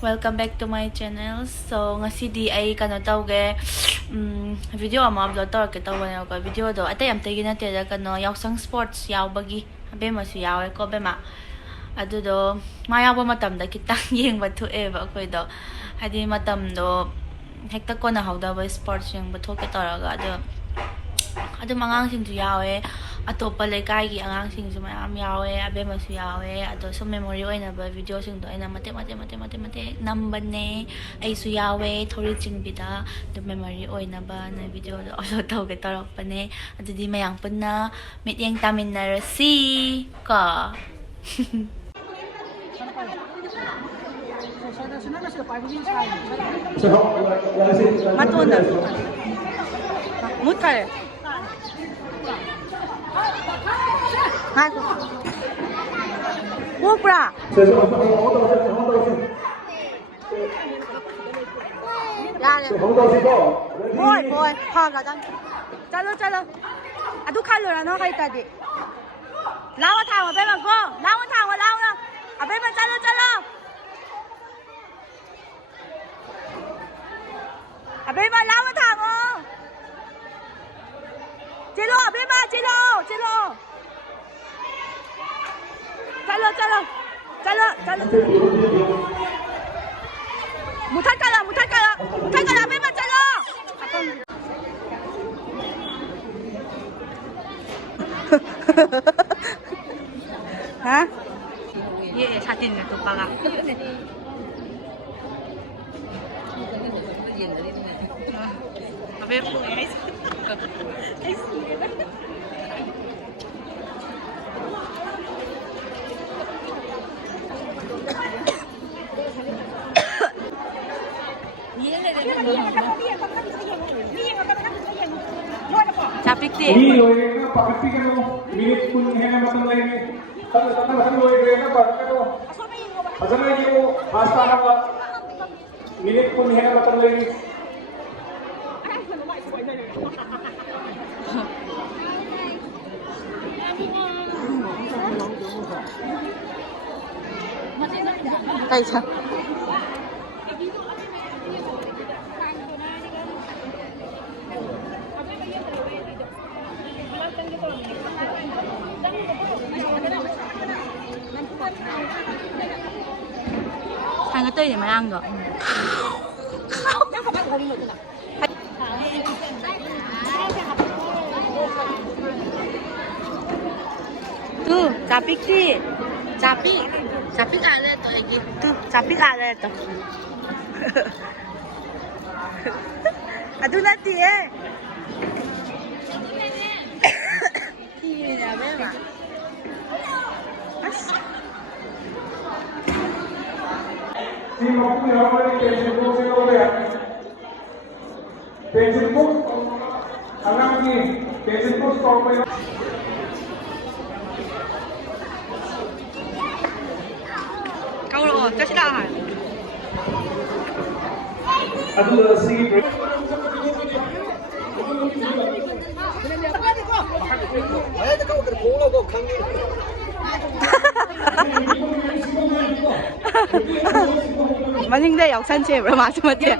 Welcome back to my channel. So ngasidi ay kano tawge video ama upload tawke tawne ko video do atay amtay gina teda kano yausang sports yaubagi abema su yawe ko bema adu do mayawa matam da kitang yeng batu eba ko do hadi matam do hekta ko na hawda ba sports yung batu ke taraga adu mangang sing su yawe atopa lekay gi angang sing su mayam yawe abema su yawe ado so memory oy na ba video sing do ay na mate number ne ay su yawe thori ching bida the memory oy na ba na video do also taw ke tarok pa ne ado di mayang pun na meeting tamin na si ka matunda 못할 아이고 뭐야 뭐야 파가장 잘라 아두 칼로라 너 가이따디 라와 타와 배만 고 라와 아 배만 잘라 아 배만 라와 타고 제로 배만 제로 잘라 못할까라 배만 잘라 hả? Ye satin na to pala. Abe po guys. Capek deh. Ini loyengnya pakati kan lo, milik pun hanya macam lain ni. Kan loyengnya pakati kan lo. Asal lagi lo, hasta apa? Milik pun hanya macam lain ni. Kaisa. Hai cái tươi thì mày ăn rồi. Tuh, capik sih. Capik ada tuh gitu. Capik ada tuh. Aduh nanti ya. Ini apa ya? Si mampu yang mana pensil box yang lo ya? Pensil box, anak ni pensil box kau apa? Kau lo, just dah. Aduh si. Mà nhưng đây học sinh chơi mà chứ mà chơi.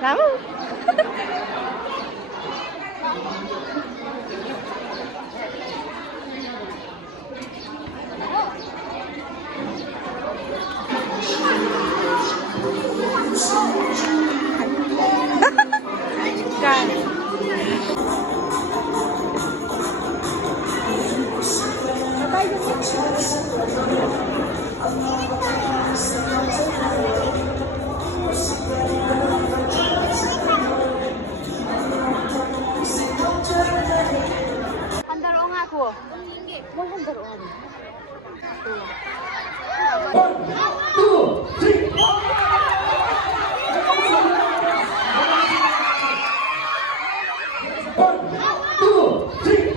Tahu? Andar ong ako. 힘들어. 뭘 힘들어? One, two, three. One, two, three.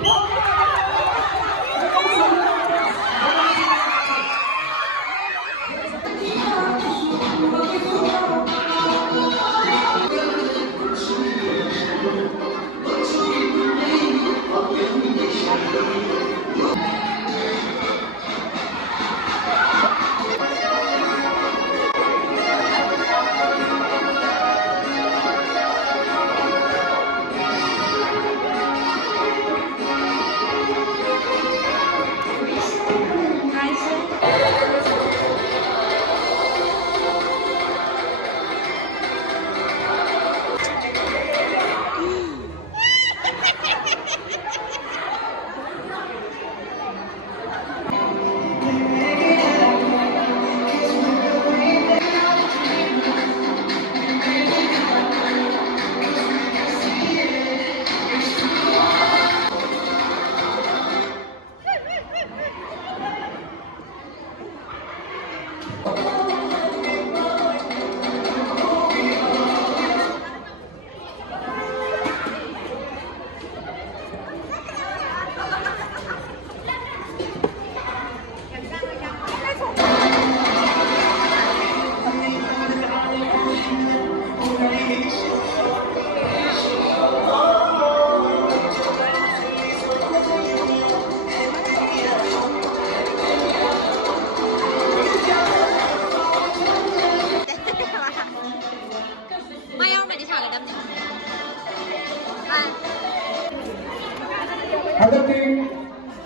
Other team,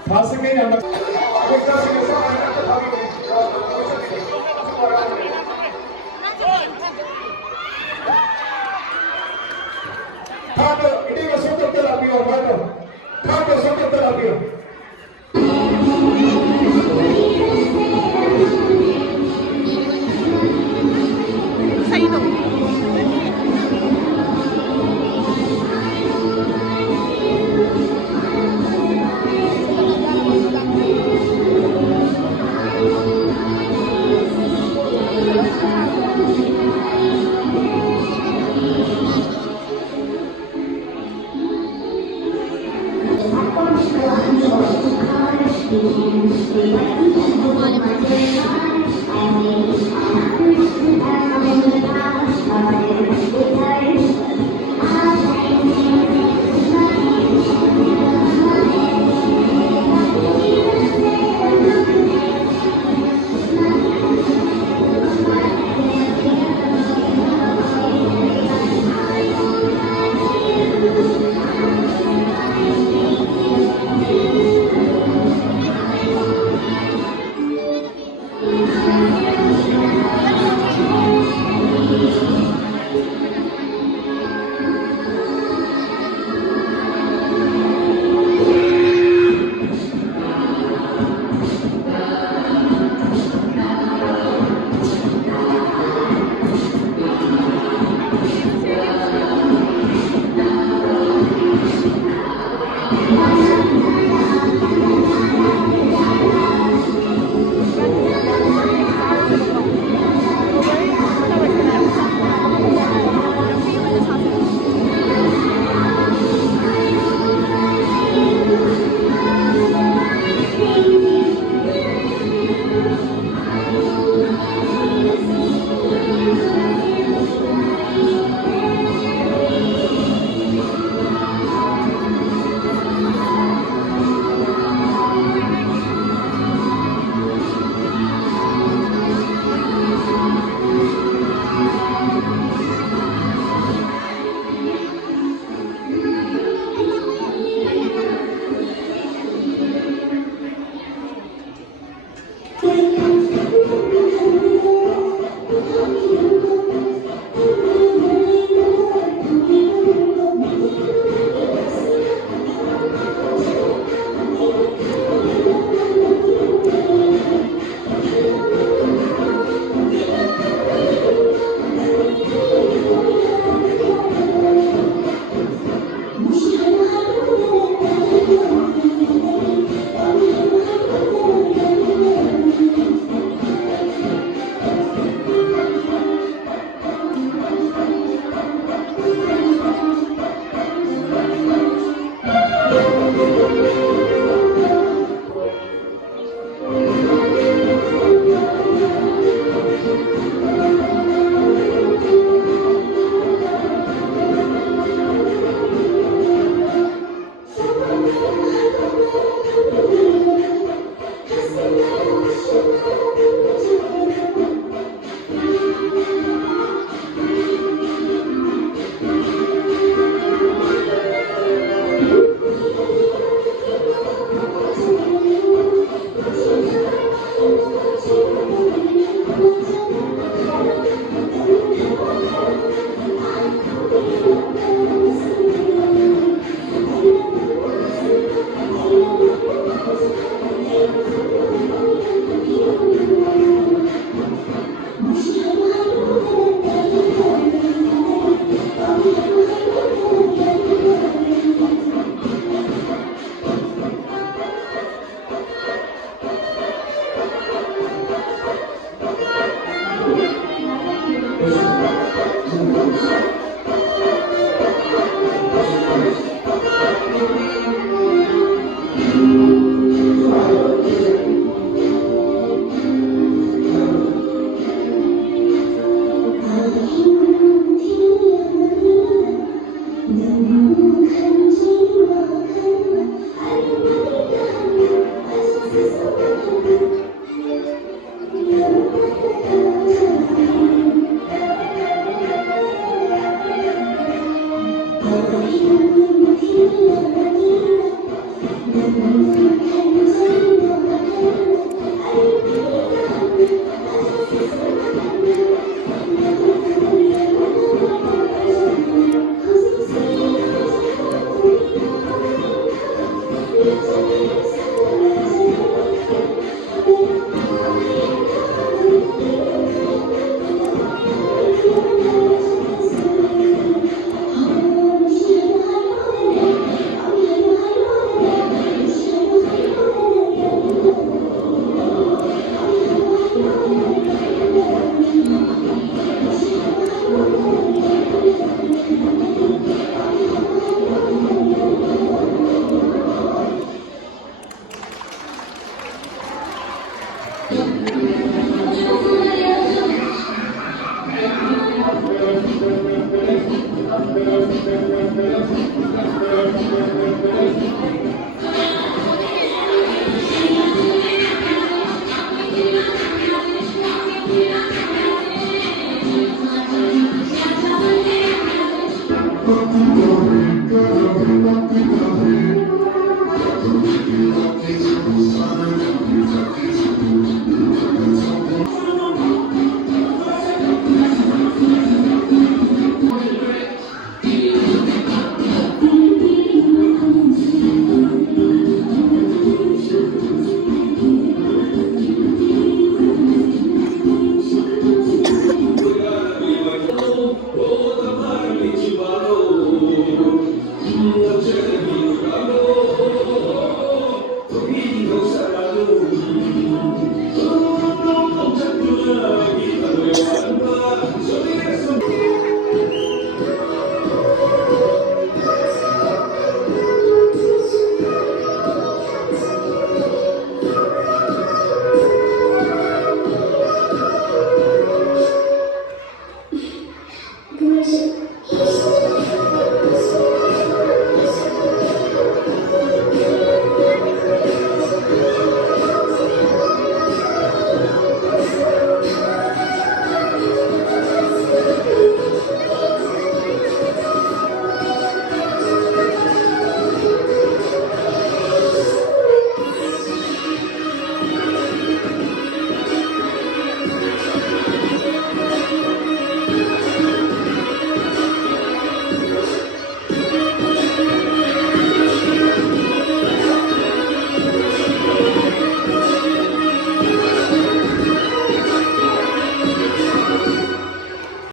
passing and Third, it is a sort of therapy or better. Third, sort of therapy. Thank you.